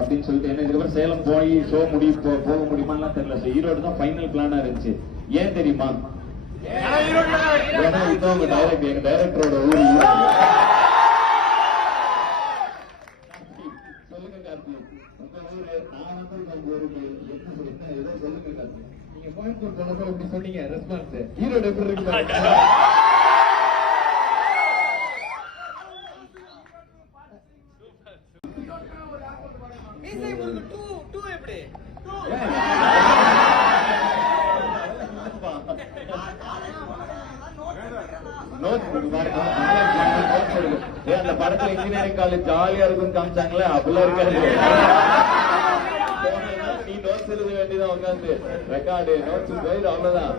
அப்படின்னு சொல்லிட்டு என்ன இதுக்கப்புறம் சேலம் போய் ஷோ போக முடியுமான்னு தெரியல. ஈரோடு தான் ஃபைனல் பிளானா இருந்துச்சு. ஏன் தெரியுமா? ஏன்னா இதுதான் உங்க எங்க டைரக்டரோட ஊர். சொல்லுங்க கார்த்தி, உங்க ஊரு நான் வந்து உங்க ஊருக்கு என்ன ஏதோ சொல்லுங்க கார்த்தி. நீங்க கோயம்புத்தூர் சொன்னப்போ இப்படி சொன்னீங்க ரெஸ்பான்ஸ். ஈரோடு எப்படி இருக்கு? அந்த படத்துல இன்ஜினியரிங் காலேஜ் ஜாலியா இருக்குன்னு காமிச்சாங்களே, அப்படிலாம் இருக்காது. நீ நோட்ஸ் எழுத வேண்டியதான் உட்காந்து ரெக்கார்டு நோட்ஸ் போயிடு, அவ்வளவுதான்.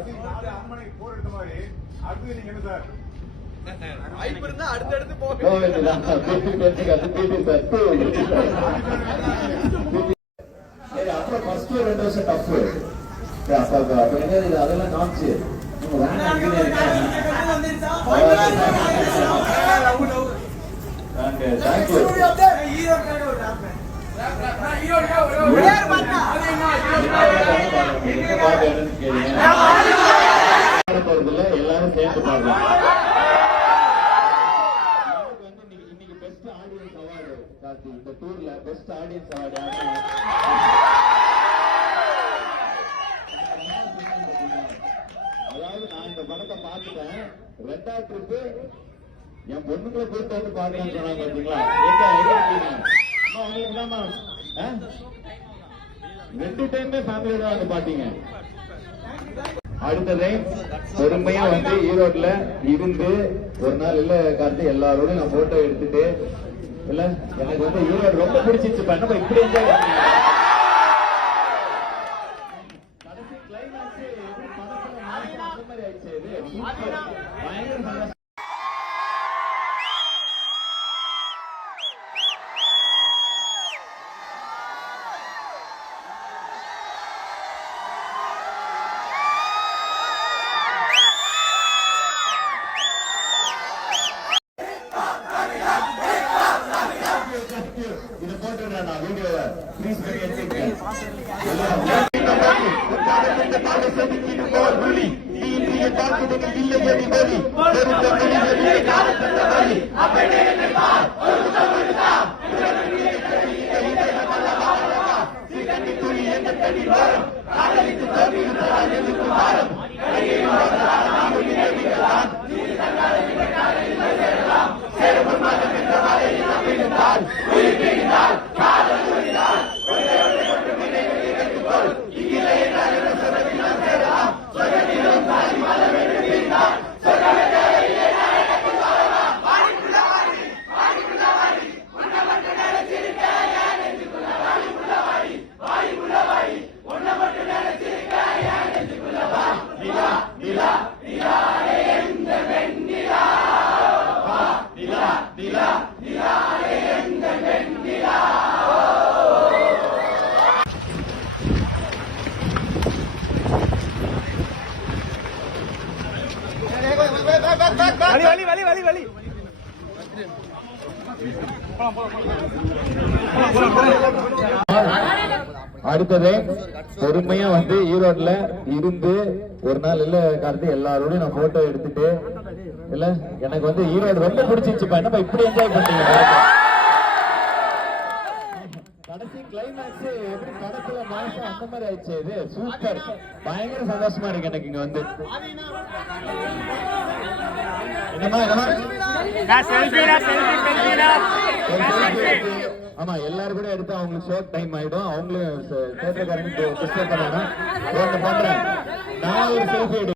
அப்புறம் ஃபர்ஸ்ட் 2 வருஷம் டஃப். அதெல்லாம் காமிச்சு எல்லாரும் சேர்ந்து பாருங்க. இன்னைக்கு பெஸ்ட் ஆடியன்ஸ் அவார்டு கார்த்தி, இந்த டூர்ல பெஸ்ட் ஆடியன்ஸ் அவார்டு. அதாவது நான் இந்த படத்தை பார்த்துட்டேன். 2வது ட்ரிப்பு என் பொண்ணுங்களை கூட்டு வந்து பாக்கலாம்னு சொன்னாங்க. பாத்தீங்களா? உங்களுக்கு தாமா 2 டைமே ஃபேமிலியோட வந்து பாத்தீங்க. அடுத்ததை பொறுமையா வந்து ஈரோட்ல இருந்து ஒரு நாள் இல்ல கார்த்தி எல்லாரோடும் நான் போட்டோ எடுத்துட்டு இல்ல எனக்கு வந்து ஈரோடு ரொம்ப பிடிச்சிச்சு. பண்ண இப்படி என்ஜாய் பண்ணீங்க. கடைசி கிளைமேக்ஸ் படத்துல அந்த மாதிரி ஆயிடுச்சு. பயங்கர சந்தோஷம். இது போட்டுறேன் நான் வீடியோவை. ப்ளீஸ் பண்ணி எடுத்துக்கங்க. அடுத்தது பொறுமையா வந்து ஈரோட்ல இருந்து ஒரு நாள் இல்ல கார்த்தி எல்லாரோடையும் நான் போட்டோ எடுத்துட்டு இல்ல எனக்கு வந்து ஈரோடு ரொம்ப பிடிச்சிச்சு. என்னப்பா இப்படி என்ஜாய் பண்ணீங்க? கடைசி கிளைமேக்ஸ் எப்படி படத்துல மாசம் அந்த மாதிரி ஆயிடுச்சு. இது சூப்பர், பயங்கர சந்தோஷமா இருக்கு எனக்கு இங்க வந்து. ஆமா எல்லாரும் கூட எடுத்து அவங்களுக்கு ஷார்ட் டைம் ஆயிடும். அவங்களும் தேட்டர்காரங்க டிஸ்டர்ப் பண்ணாங்க. பண்றேன் நான் ஒரு செல்ஃபி